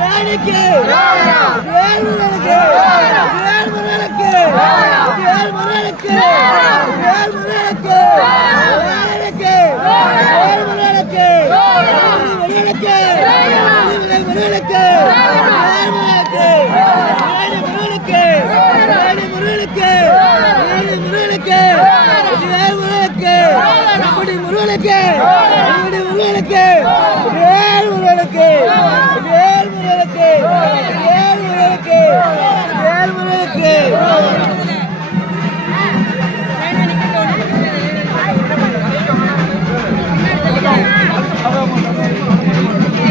வேலைக்கு. வேல்முருகனுக்கு. வேல்முருகனுக்கு. வேல்முருகனுக்கு. வேல்முருகனுக்கு. வேலைக்கு. வேல்முருகனுக்கு. வெளியிலுக்கு முருகனுக்கு வேல்முருகனுக்கு. வேலு முருகனுக்கு வேலு முருகனுக்கு வேலு முருகனுக்கு வேல்முருகனுக்கு. நம்முடைய முருகனுக்கு? நம்முடைய முருகனுக்கு? Brasil!